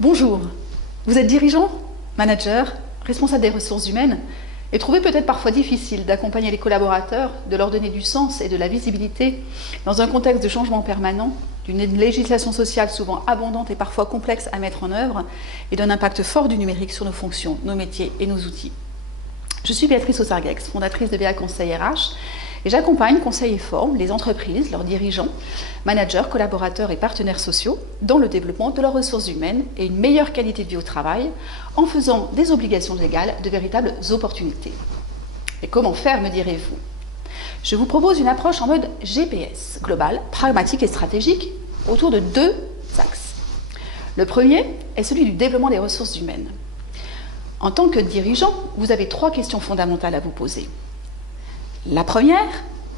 Bonjour, vous êtes dirigeant, manager, responsable des ressources humaines et trouvez peut-être parfois difficile d'accompagner les collaborateurs, de leur donner du sens et de la visibilité dans un contexte de changement permanent, d'une législation sociale souvent abondante et parfois complexe à mettre en œuvre et d'un impact fort du numérique sur nos fonctions, nos métiers et nos outils. Je suis Béatrice Osarguex, fondatrice de BA Conseil RH, et j'accompagne, conseille et forme les entreprises, leurs dirigeants, managers, collaborateurs et partenaires sociaux dans le développement de leurs ressources humaines et une meilleure qualité de vie au travail en faisant des obligations légales de véritables opportunités. Et comment faire, me direz-vous? Je vous propose une approche en mode GPS, globale, pragmatique et stratégique, autour de deux axes. Le premier est celui du développement des ressources humaines. En tant que dirigeant, vous avez trois questions fondamentales à vous poser. La première,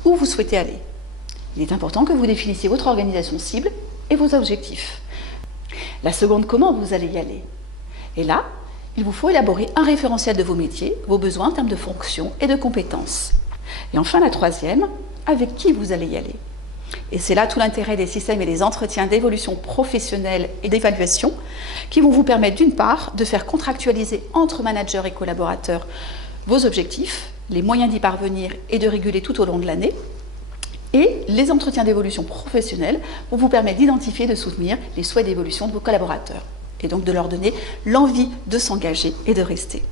où vous souhaitez aller? Il est important que vous définissiez votre organisation cible et vos objectifs. La seconde, comment vous allez y aller? Et là, il vous faut élaborer un référentiel de vos métiers, vos besoins en termes de fonctions et de compétences. Et enfin, la troisième, avec qui vous allez y aller? Et c'est là tout l'intérêt des systèmes et des entretiens d'évolution professionnelle et d'évaluation qui vont vous permettre d'une part de faire contractualiser entre managers et collaborateurs vos objectifs, les moyens d'y parvenir et de réguler tout au long de l'année. Et les entretiens d'évolution professionnelle vont vous permettre d'identifier et de soutenir les souhaits d'évolution de vos collaborateurs et donc de leur donner l'envie de s'engager et de rester.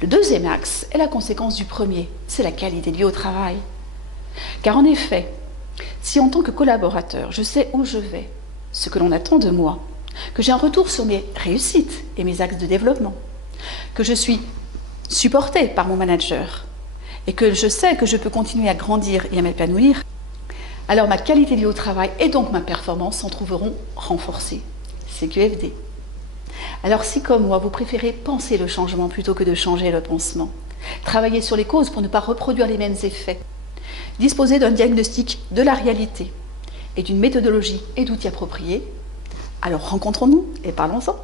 Le deuxième axe est la conséquence du premier, c'est la qualité de vie au travail. Car en effet, si en tant que collaborateur, je sais où je vais, ce que l'on attend de moi, que j'ai un retour sur mes réussites et mes axes de développement, que je suis supporté par mon manager et que je sais que je peux continuer à grandir et à m'épanouir, alors ma qualité de vie au travail et donc ma performance s'en trouveront renforcées. C'est QFD. Alors si comme moi vous préférez penser le changement plutôt que de changer le pansement, travailler sur les causes pour ne pas reproduire les mêmes effets, disposer d'un diagnostic de la réalité et d'une méthodologie et d'outils appropriés, alors rencontrons-nous et parlons-en.